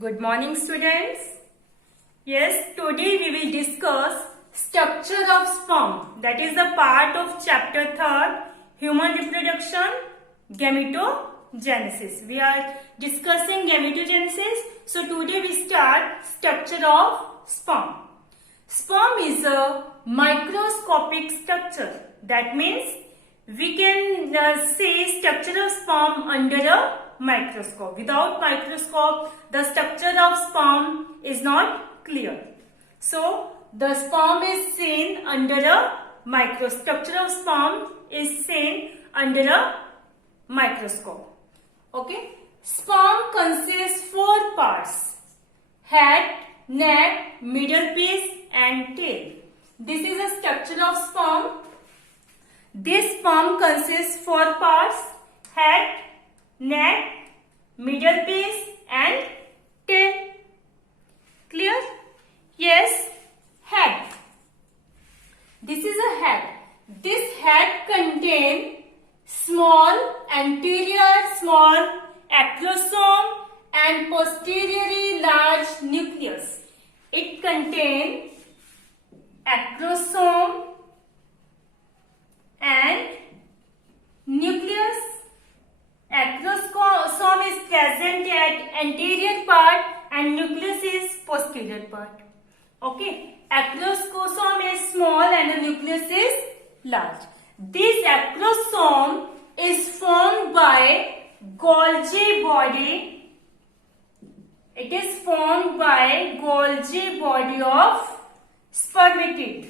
Good morning, students. Yes, today we will discuss structure of sperm. That is the part of chapter 3rd, human reproduction, gametogenesis. We are discussing gametogenesis. So today we start structure of sperm. Sperm is a microscopic structure. That means we can see structure of sperm under a microscope. Without microscope, the structure of sperm is not clear. So the sperm is seen under a microscope. Structure of sperm is seen under a microscope. Okay. Sperm consists 4 parts: head, neck, middle piece, and tail. This is a structure of sperm. This sperm consists 4 parts: head, neck, middle piece, and tail. Clear? Yes. Head. This is a head. This head contains anterior small acrosome and posteriorly large nucleus. It contains acrosome and nucleus. Acrosome is present at anterior part and nucleus is posterior part. Okay. Acrosome is small and the nucleus is large. This acrosome is formed by Golgi body. It is formed by Golgi body of spermatid.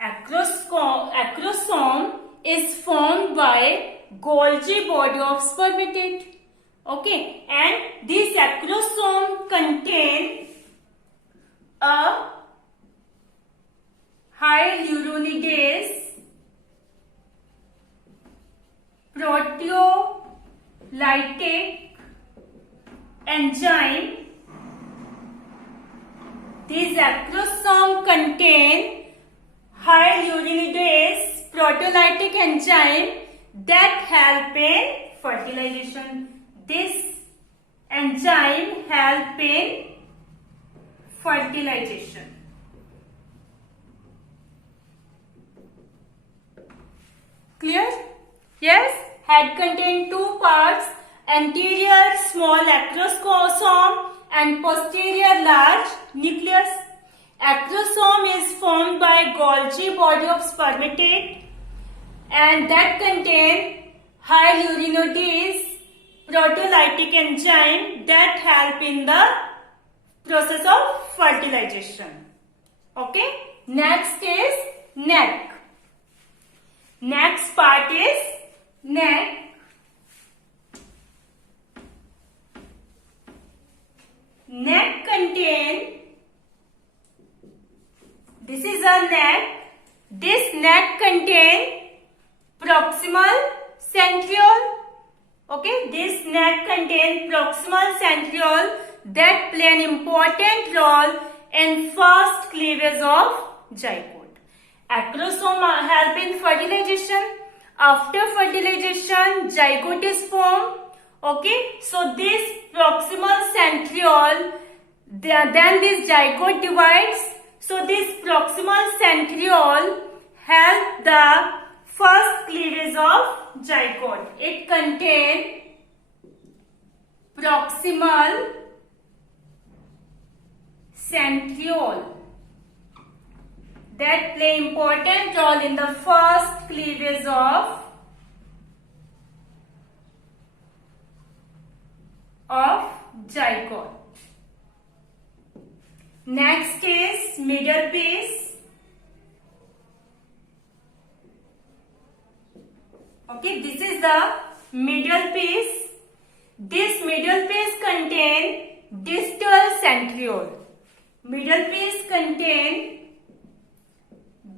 Acrosome is formed by Golgi body of spermatid. Okay, and this acrosome contains a hyaluronidase, proteolytic enzyme. This acrosome contains hyaluronidase proteolytic enzyme that help in fertilization. This enzyme help in fertilization. Clear? Yes? Head contains 2 parts: anterior small acrosome and posterior large nucleus. Acrosome is formed by Golgi body of spermatid and that contains hyaluronidase proteolytic enzyme that help in the process of fertilization. Okay. Next is neck. Next part is neck. Neck contains, this is a neck. This neck contains proximal centriole. Okay, this neck contains proximal centriole that play an important role in first cleavage of zygote. Acrosome help in fertilization. After fertilization, zygote is formed. Okay, so this proximal centriole, then this zygote divides. So this proximal centriole help the first cleavage of zygote. It contains proximal centriole that play important role in the first cleavage of zygote. Next is middle piece. Okay, this is the middle piece. This middle piece contains distal centriole. Middle piece contains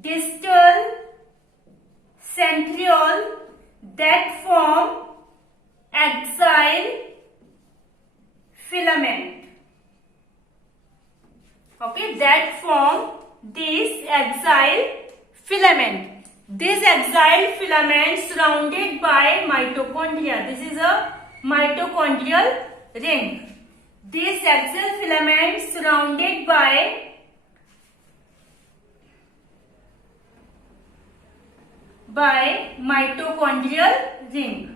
distal centriole that form axial filament. Okay, that form this axial filament. this axial filament surrounded by mitochondria. This is a mitochondrial ring. This axial filament surrounded by mitochondrial ring.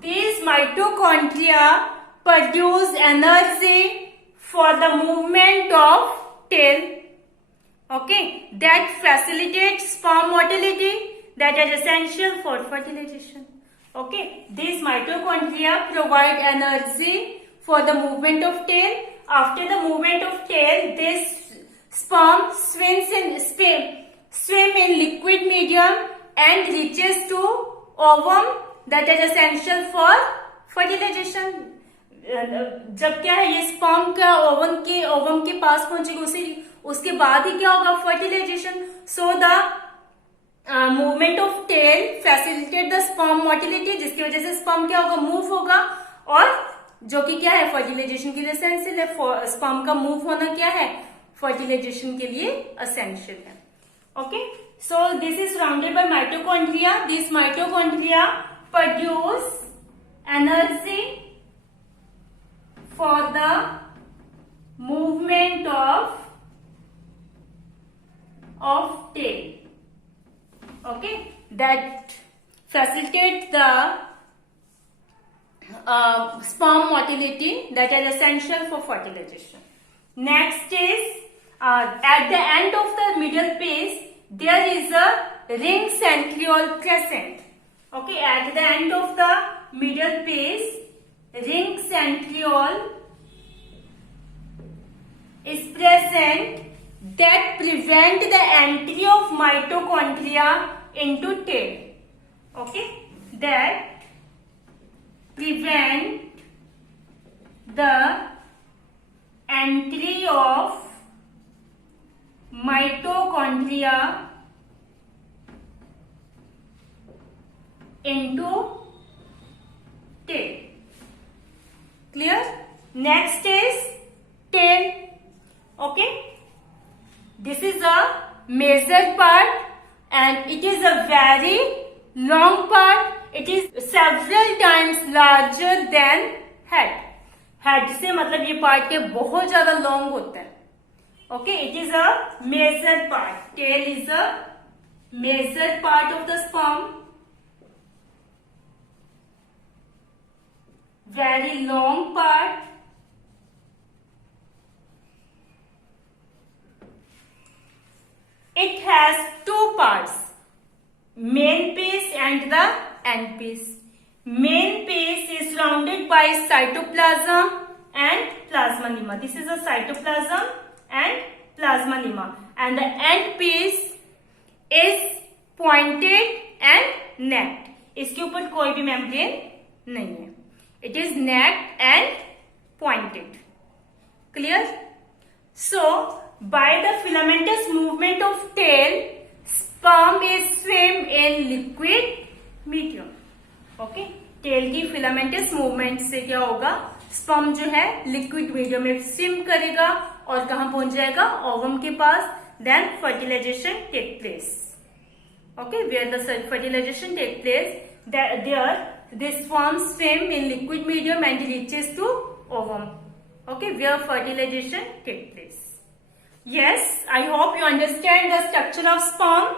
These mitochondria produce energy for the movement of tail, okay, that facilitates sperm motility, that is essential for fertilization. Okay, these mitochondria provide energy for the movement of tail. After the movement of tail, this sperm swim in liquid medium and reaches to ovum, that is essential for fertilization. जब क्या है ये sperm का ovum के पास पहुंचेगा, उसके बाद ही क्या होगा, fertilisation. So the movement of tail facilitate the sperm motility, जिसकी वजह से स्पर्म क्या होगा, मूव होगा, और जो कि क्या है, फर्टिलाइजेशन के लिए एसेंशियल है. स्पर्म का मूव होना क्या है, फर्टिलाइजेशन के लिए एसेंशियल है. Okay, so this is surrounded by mitochondria. This mitochondria produce energy for the movement of tail, okay, that facilitate the sperm motility, that is essential for fertilization. Next is at the end of the middle piece there is a ring centriole present. Okay, at the end of the middle piece ring centriole is present that prevent the entry of mitochondria into tail. Okay, that prevent the entry of mitochondria into tail. Clear? Next is tail. Okay, this is a major part and it is a very long part. It is several times larger than head. Head से मतलब ये part के बहुत ज्यादा long होता है. Okay, it is a major part. Tail is a major part of the sperm. Very long part. It has two parts, main piece and the end piece. Main piece is surrounded by cytoplasm and plasmalemma. This is a cytoplasm and plasmalemma, and the end piece is pointed and necked. इसके ऊपर कोई भी membrane नहीं है. It is necked and pointed. Clear? So, by the filamentous movement of tail, sperm is swim in liquid medium. Okay? Tail की filamentous movement से क्या होगा, sperm जो है liquid medium में swim करेगा और कहाँ पहुंच जाएगा, ovum के पास. Then fertilization take place. Okay? Where the fertilization take place, there this sperm swim in liquid medium and reaches to ovum. Okay, where fertilization takes place. Yes, I hope you understand the structure of sperm.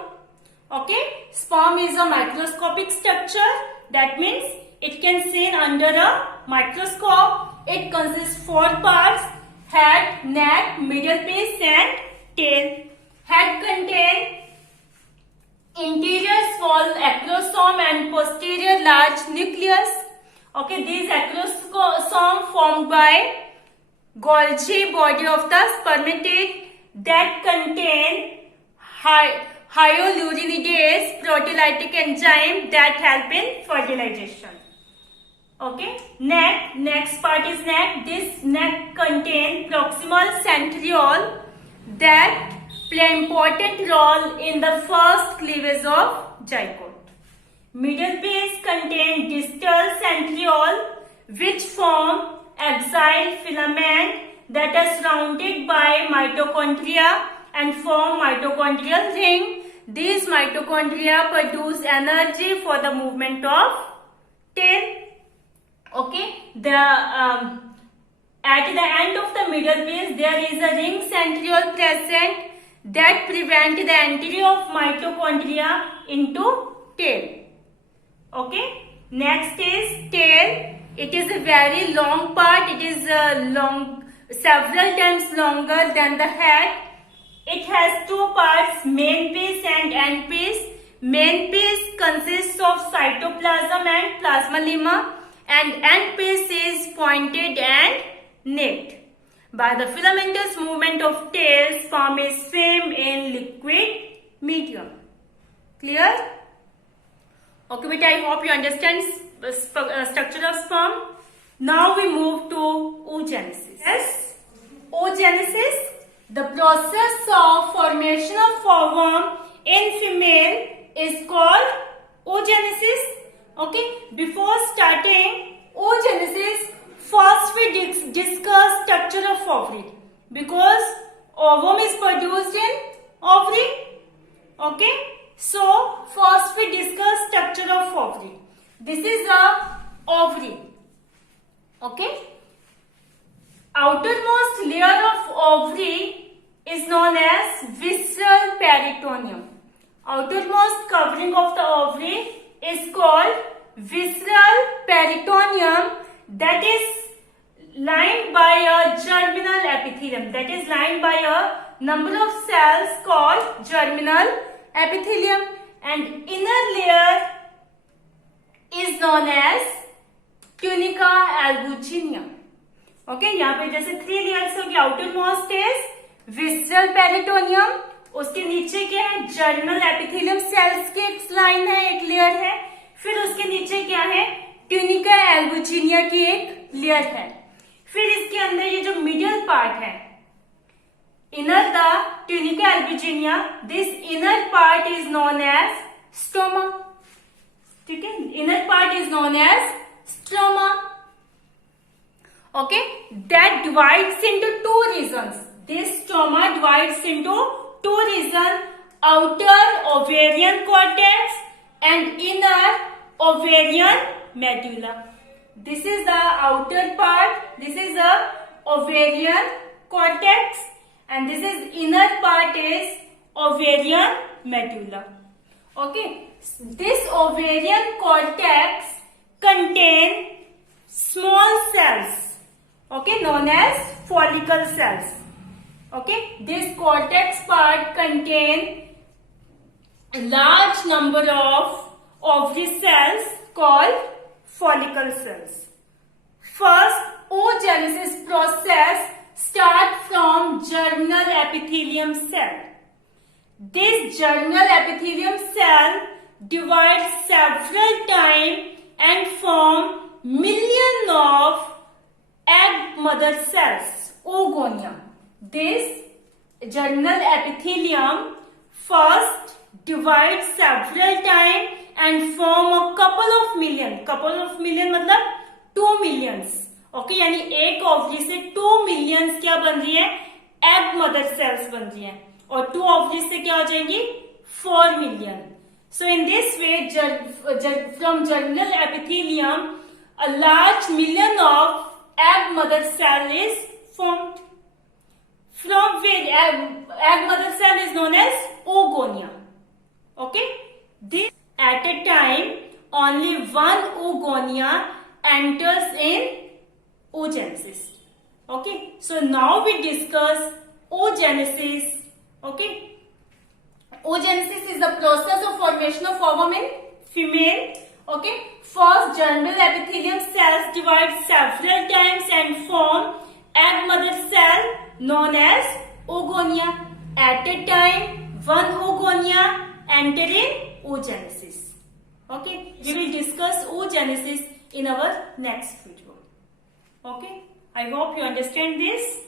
Okay, sperm is a microscopic structure. That means it can seen under a microscope. It consists 4 parts: head, neck, middle piece, and tail. Head contains interior small acrosome and posterior large nucleus. Okay, these acrosome formed by Golgi body of the spermatid that contain hyaluronidase proteolytic enzyme that help in fertilization. Okay, neck. Next part is neck. This neck contain proximal centriole that play important role in the first cleavage of zygote. Middle piece contain distal centriole which form axial filament that are surrounded by mitochondria and form mitochondrial ring. These mitochondria produce energy for the movement of tail. Okay, at the end of the middle piece there is a ring centriole present that prevent the entry of mitochondria into tail. Okay, next is tail. It is a very long part. It is several times longer than the head. It has two parts, main piece and end piece. Main piece consists of cytoplasm and plasma lemma, and end piece is pointed and naked. By the filamentous movement of tail, sperm is swim in liquid medium. Clear? Okay, but I hope you understand structure of sperm. Now we move to oogenesis. Yes, oogenesis, the process of formation of ovum in female is called oogenesis. Okay, before starting oogenesis, first we discuss structure of ovary, because ovum is produced in ovary. Okay, so first we discuss structure of ovary. This is a ovary. Okay, outermost layer of ovary is known as visceral peritoneum. Outermost covering of the ovary is called visceral peritoneum, that is lined by a germinal epithelium, that is lined by a number of cells called germinal epithelium, and inner layer is known as tunica albuginea. Okay, यहाँ पे जैसे 3 layers होगी, outer most is visceral peritoneum, उसके नीचे क्या है, germinal epithelium cells की एक लाइन है, एक लेयर है, फिर उसके नीचे क्या है, ट्यूनिका एल्बुजिनिया की एक लेयर है, फिर इसके अंदर ये जो मिडिल पार्ट है, inner the tunica albuginea, this inner part is known as stoma. ठीक है, inner part is known as stroma. Okay, that divides into two regions. This stroma divides into two regions: outer ovarian cortex and inner ovarian medulla. This is the outer part. This is the ovarian cortex, and this is inner part is ovarian medulla. Okay, this ovarian cortex contain small cells. Okay, known as follicle cells. Okay, this cortex part contain large number of ovary cells called follicle cells. First, oogenesis process start from germinal epithelium cell. This germinal epithelium cell divides several times and form million of egg mother cells, oogonia. This germinal epithelium first divides several times and form a couple of million. Couple of million मतलब 2 millions. Okay, यानी एक ovary से 2 millions क्या बन रही है, egg mother cells बन रही है, और 2 ovaries से क्या हो जाएंगी, 4 million. So in this way, from germinal epithelium, a large million of egg mother cell is formed, from which egg mother cell is known as oogonia. Okay, this at a time only one oogonia enters in oogenesis. Okay, so now we discuss oogenesis. Okay, oogenesis is the process of formation of ovum in female. Okay, first germinal epithelium cells divide several times and form egg mother cell known as oogonia. At a time, one oogonia enter in oogenesis. Okay, we will discuss oogenesis in our next video. Okay, I hope you understand this.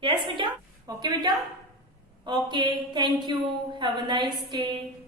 Yes, beta. Okay, beta. Okay, thank you. Have a nice day.